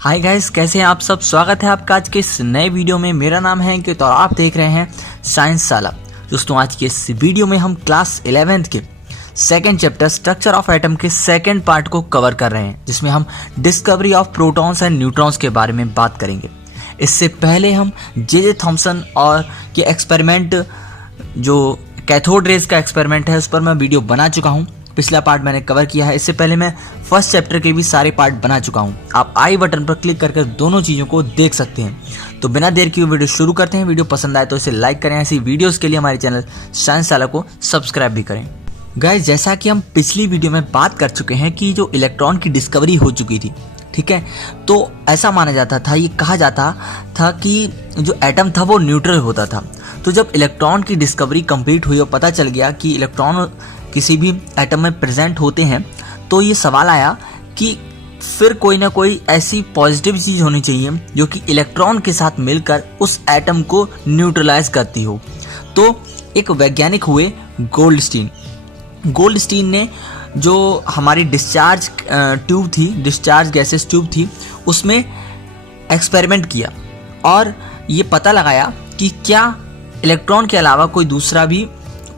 Hi guys, कैसे हैं आप सब। स्वागत है आपका आज के इस नए वीडियो में। मेरा नाम है अंकित और आप देख रहे हैं साइंस साला। दोस्तों, आज के इस वीडियो में हम क्लास 11th के second chapter structure of atom के सेकंड पार्ट को कवर कर रहे हैं, जिसमें हम discovery of protons and neutrons के बारे में बात करेंगे। इससे पहले हम जे थॉमसन और के एक्सपेरिमेंट, जो कैथोड रेज का एक्सपेरिमेंट है, उस पर मैं वीडियो बना चुका हूँ। पिछला पार्ट मैंने कवर किया है। इससे पहले मैं फर्स्ट चैप्टर के भी सारे पार्ट बना चुका हूँ। आप आई बटन पर क्लिक करके दोनों चीज़ों को देख सकते हैं। तो बिना देर किए वीडियो शुरू करते हैं। वीडियो पसंद आए तो इसे लाइक करें। ऐसी वीडियोस के लिए हमारे चैनल साइंस साला को सब्सक्राइब भी करें। गाइस, जैसा कि हम पिछली वीडियो में बात कर चुके हैं कि जो इलेक्ट्रॉन की डिस्कवरी हो चुकी थी, ठीक है, तो ऐसा माना जाता था, ये कहा जाता था कि जो एटम था वो न्यूट्रल होता था। तो जब इलेक्ट्रॉन की डिस्कवरी कंप्लीट हुई और पता चल गया कि इलेक्ट्रॉन किसी भी एटम में प्रेजेंट होते हैं, तो ये सवाल आया कि फिर कोई ना कोई ऐसी पॉजिटिव चीज़ होनी चाहिए जो कि इलेक्ट्रॉन के साथ मिलकर उस एटम को न्यूट्रलाइज करती हो। तो एक वैज्ञानिक हुए गोल्डस्टीन। गोल्डस्टीन ने जो हमारी डिस्चार्ज ट्यूब थी, डिस्चार्ज गैसेस ट्यूब थी, उसमें एक्सपेरिमेंट किया और ये पता लगाया कि क्या इलेक्ट्रॉन के अलावा कोई दूसरा भी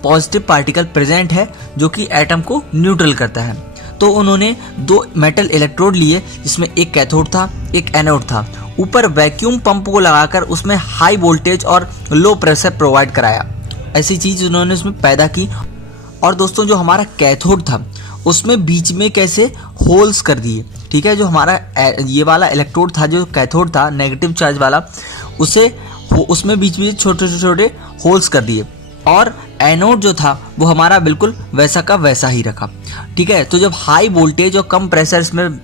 पॉजिटिव पार्टिकल प्रेजेंट है जो कि एटम को न्यूट्रल करता है। तो उन्होंने दो मेटल इलेक्ट्रोड लिए, जिसमें एक कैथोड था, एक एनोड था। ऊपर वैक्यूम पंप को लगाकर उसमें हाई वोल्टेज और लो प्रेशर प्रोवाइड कराया। ऐसी चीज़ उन्होंने उसमें पैदा की। और दोस्तों, जो हमारा कैथोड था उसमें बीच में कैसे होल्स कर दिए, ठीक है। जो हमारा ये वाला इलेक्ट्रोड था, जो कैथोड था नेगेटिव चार्ज वाला, उसमें बीच में छोटे छोटे होल्स कर दिए। और एनोड जो था वो हमारा बिल्कुल वैसा का वैसा ही रखा, ठीक है। तो जब हाई वोल्टेज और कम प्रेशर इसमें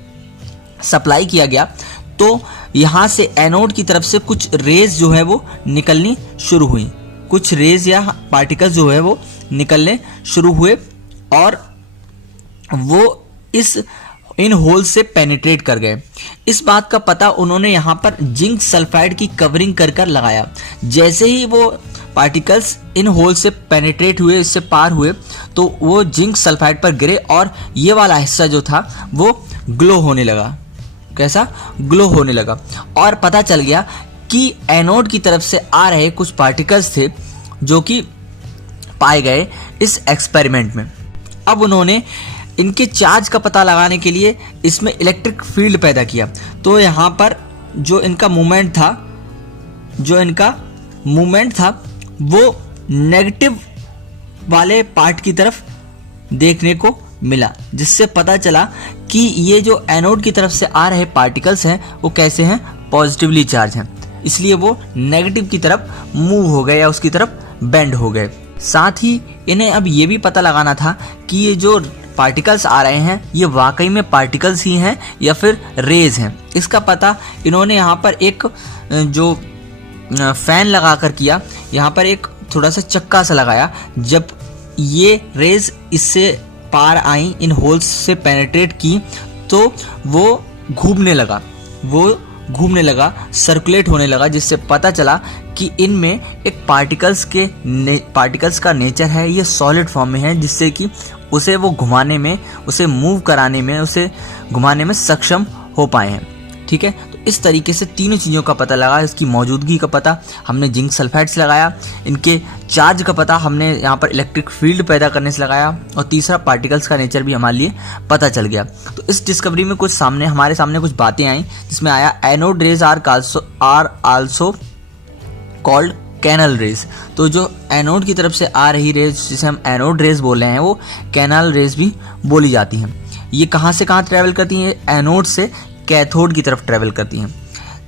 सप्लाई किया गया, तो यहाँ से एनोड की तरफ से कुछ रेज जो है वो निकलनी शुरू हुई। कुछ रेज या पार्टिकल्स जो है वो निकलने शुरू हुए और वो इन होल से पेनिट्रेट कर गए। इस बात का पता उन्होंने यहाँ पर जिंक सल्फाइड की कवरिंग कर लगाया। जैसे ही वो पार्टिकल्स इन होल से पेनिट्रेट हुए, इससे पार हुए, तो वो जिंक सल्फाइड पर गिरे और ये वाला हिस्सा जो था वो ग्लो होने लगा। कैसा? ग्लो होने लगा। और पता चल गया कि एनोड की तरफ से आ रहे कुछ पार्टिकल्स थे जो कि पाए गए इस एक्सपेरिमेंट में। अब उन्होंने इनके चार्ज का पता लगाने के लिए इसमें इलेक्ट्रिक फील्ड पैदा किया। तो यहाँ पर जो इनका मूवमेंट था वो नेगेटिव वाले पार्ट की तरफ देखने को मिला, जिससे पता चला कि ये जो एनोड की तरफ से आ रहे पार्टिकल्स हैं वो कैसे हैं, पॉजिटिवली चार्ज हैं। इसलिए वो नेगेटिव की तरफ मूव हो गए या उसकी तरफ बेंड हो गए। साथ ही इन्हें अब ये भी पता लगाना था कि ये जो पार्टिकल्स आ रहे हैं ये वाकई में पार्टिकल्स ही हैं या फिर रेज हैं। इसका पता इन्होंने यहाँ पर एक जो फैन लगाकर किया। यहाँ पर एक थोड़ा सा चक्का सा लगाया। जब ये रेज इससे पार आई, इन होल्स से पेनिट्रेट की, तो वो घूमने लगा, सर्कुलेट होने लगा, जिससे पता चला कि इनमें एक पार्टिकल्स का नेचर है, ये सॉलिड फॉर्म में है, जिससे कि उसे घुमाने में सक्षम हो पाए हैं, ठीक है। तो इस तरीके से तीनों चीज़ों का पता लगा। इसकी मौजूदगी का पता हमने जिंक सल्फाइड से लगाया, इनके चार्ज का पता हमने यहाँ पर इलेक्ट्रिक फील्ड पैदा करने से लगाया, और तीसरा पार्टिकल्स का नेचर भी हमारे लिए पता चल गया। तो इस डिस्कवरी में हमारे सामने कुछ बातें आई, जिसमें आया anode rays are also called canal rays. तो जो एनोड की तरफ से आ रही रेज, जिसे हम एनोड रेज बोल रहे हैं, वो कैनल रेज भी बोली जाती हैं। ये कहाँ से कहाँ ट्रैवल करती हैं? एनोड से कैथोड की तरफ ट्रैवल करती हैं।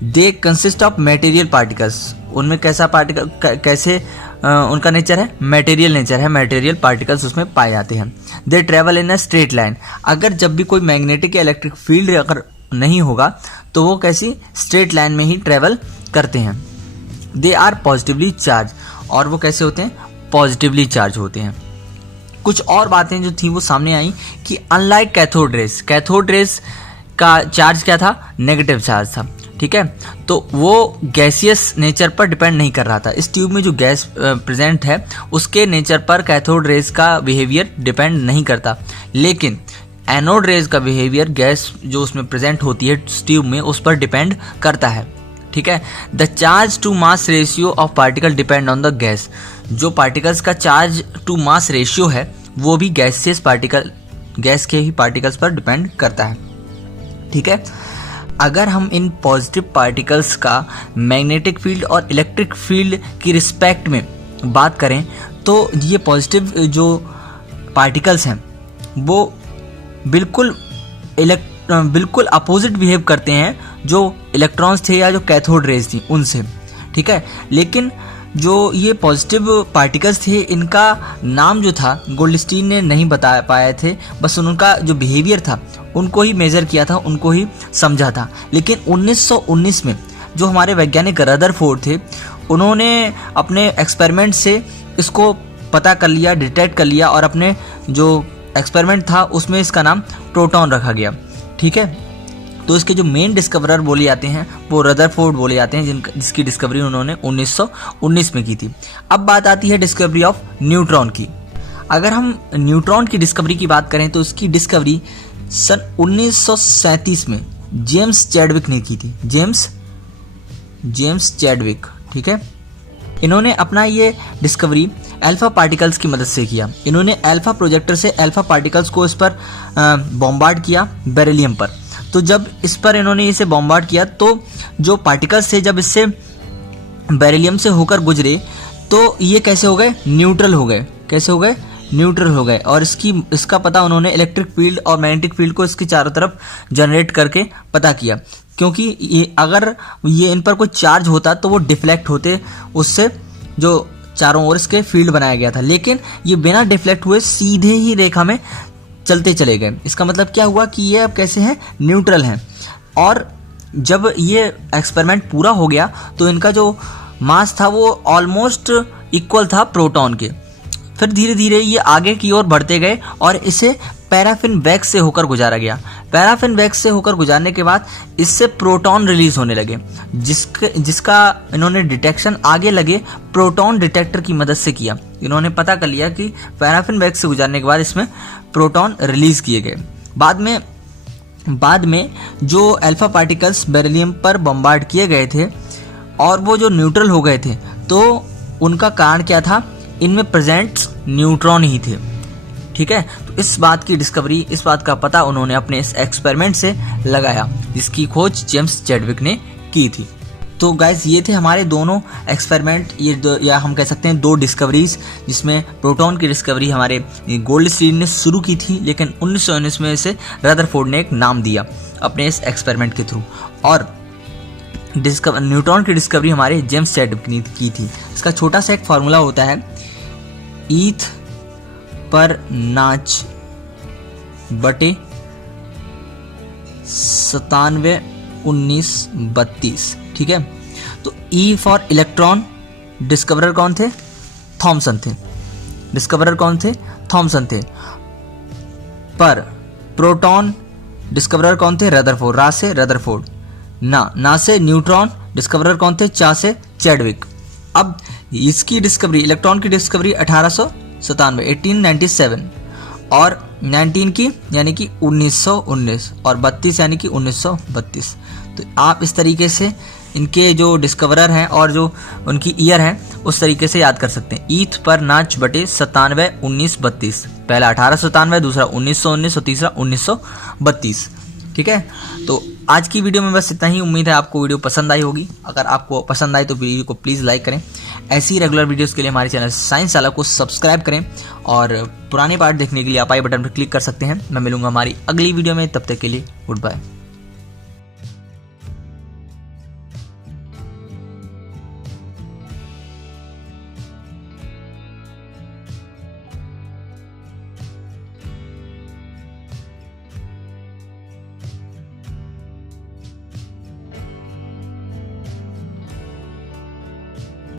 They consist of material particles. उनमें उनका नेचर है, मटेरियल नेचर है, मटेरियल पार्टिकल्स उसमें पाए जाते हैं। दे travel in a straight line. अगर जब भी कोई मैग्नेटिक या इलेक्ट्रिक फील्ड अगर नहीं होगा तो वो कैसी स्ट्रेट लाइन में ही ट्रैवल करते हैं। They are positively charged. और वो कैसे होते हैं? पॉजिटिवली चार्ज होते हैं। कुछ और बातें जो थी वो सामने आई कि अनलाइक कैथोड रेज का चार्ज क्या था? नेगेटिव चार्ज था, ठीक है। तो वो गैसियस नेचर पर डिपेंड नहीं कर रहा था। इस ट्यूब में जो गैस प्रेजेंट है उसके नेचर पर कैथोड रेज का बिहेवियर डिपेंड नहीं करता। लेकिन एनोड रेज का बिहेवियर गैस जो उसमें प्रेजेंट होती है ट्यूब में उस पर डिपेंड करता है। ठीक है, the charge to mass ratio of particle depend on the gas. जो पार्टिकल्स का चार्ज टू मास रेशियो है वो भी गैस के ही पार्टिकल्स पर डिपेंड करता है। ठीक है, अगर हम इन पॉजिटिव पार्टिकल्स का मैग्नेटिक फील्ड और इलेक्ट्रिक फील्ड की रिस्पेक्ट में बात करें तो ये पॉजिटिव जो पार्टिकल्स हैं वो बिल्कुल अपोजिट बिहेव करते हैं जो इलेक्ट्रॉन्स थे या जो कैथोड रेज थी उनसे। ठीक है, लेकिन जो ये पॉजिटिव पार्टिकल्स थे इनका नाम जो था गोल्डस्टीन ने नहीं बता पाए थे, बस उनका जो बिहेवियर था उनको ही मेजर किया था, उनको ही समझा था। लेकिन 1919 में जो हमारे वैज्ञानिक रदरफोर्ड थे उन्होंने अपने एक्सपेरिमेंट से इसको पता कर लिया, डिटेक्ट कर लिया और अपने जो एक्सपेरिमेंट था उसमें इसका नाम प्रोटॉन रखा गया। ठीक है, तो इसके जो मेन डिस्कवरर बोले जाते हैं वो रदरफोर्ड बोले जाते हैं, जिसकी डिस्कवरी उन्होंने 1919 में की थी। अब बात आती है डिस्कवरी ऑफ न्यूट्रॉन की। अगर हम न्यूट्रॉन की डिस्कवरी की बात करें तो इसकी डिस्कवरी सन 1937 में जेम्स चैडविक ने की थी। James Chadwick. ठीक है, इन्होंने अपना ये डिस्कवरी अल्फा पार्टिकल्स की मदद से किया। इन्होंने अल्फा प्रोजेक्टर से अल्फा पार्टिकल्स को इस पर बॉम्बार्ड किया बेरिलियम पर। तो जब इस पर इन्होंने इसे बॉम्बार्ड किया तो जो पार्टिकल्स थे जब इससे बेरिलियम से होकर गुजरे तो ये कैसे हो गए? न्यूट्रल हो गए। कैसे हो गए? न्यूट्रल हो गए। और इसका पता उन्होंने इलेक्ट्रिक फील्ड और मैग्नेटिक फील्ड को इसके चारों तरफ जनरेट करके पता किया, क्योंकि अगर ये इन पर कोई चार्ज होता तो वो डिफ्लेक्ट होते, उससे जो चारों ओर इसके फील्ड बनाया गया था। लेकिन ये बिना डिफ्लेक्ट हुए सीधे ही रेखा में चलते चले गए। इसका मतलब क्या हुआ कि ये अब कैसे हैं? न्यूट्रल हैं। और जब ये एक्सपेरिमेंट पूरा हो गया तो इनका जो मास था वो ऑलमोस्ट इक्वल था प्रोटॉन के। फिर धीरे धीरे ये आगे की ओर बढ़ते गए और इसे पैराफिन वैक्स से होकर गुजारा गया। पैराफिन वैक्स से होकर गुजारने के बाद इससे प्रोटॉन रिलीज होने लगे, जिसका इन्होंने डिटेक्शन आगे लगे प्रोटॉन डिटेक्टर की मदद से किया। इन्होंने पता कर लिया कि पैराफिन वैक्स से गुजारने के बाद इसमें प्रोटॉन रिलीज किए गए। बाद में जो अल्फा पार्टिकल्स बेरिलियम पर बम्बार्ड किए गए थे और वो जो न्यूट्रल हो गए थे तो उनका कारण क्या था? इनमें प्रेजेंट न्यूट्रॉन ही थे। ठीक है, तो इस बात की डिस्कवरी, इस बात का पता उन्होंने अपने इस एक्सपेरिमेंट से लगाया, जिसकी खोज जेम्स चैडविक ने की थी। तो गाइस ये थे हमारे दोनों एक्सपेरिमेंट, या हम कह सकते हैं 2 डिस्कवरीज, जिसमें प्रोटॉन की डिस्कवरी हमारे गोल्डस्टीन ने शुरू की थी, लेकिन 1919 में इसे रदरफोर्ड ने एक नाम दिया अपने इस एक्सपेरिमेंट के थ्रू। और न्यूट्रॉन की डिस्कवरी हमारे जेम्स चैडविक ने की थी। इसका छोटा सा एक फार्मूला होता है, ईथ पर नाच बटे 97 19 32। ठीक है, तो ई फॉर इलेक्ट्रॉन, डिस्कवरर कौन थे? थॉमसन थे। डिस्कवरर कौन थे? थॉमसन थे। पर प्रोटॉन डिस्कवरर कौन थे? रदरफोर्ड। रा से रदरफोर्ड। ना से न्यूट्रॉन डिस्कवरर कौन थे? चा से चैडविक। अब इसकी डिस्कवरी, इलेक्ट्रॉन की डिस्कवरी 1897 और 19 की यानी कि 1919 और 32 यानी कि 1932। तो आप इस तरीके से इनके जो डिस्कवरर हैं और जो उनकी ईयर हैं उस तरीके से याद कर सकते हैं। ईथ पर नाच बटे 97 19 32। पहला 1897, दूसरा 1919 और तीसरा 1932। ठीक है, तो आज की वीडियो में बस इतना ही। उम्मीद है आपको वीडियो पसंद आई होगी। अगर आपको पसंद आई तो वीडियो को प्लीज़ लाइक करें। ऐसी रेगुलर वीडियोस के लिए हमारे चैनल साइंस साला को सब्सक्राइब करें और पुराने पार्ट देखने के लिए आप आई बटन पर क्लिक कर सकते हैं। मैं मिलूंगा हमारी अगली वीडियो में, तब तक के लिए गुड बाय।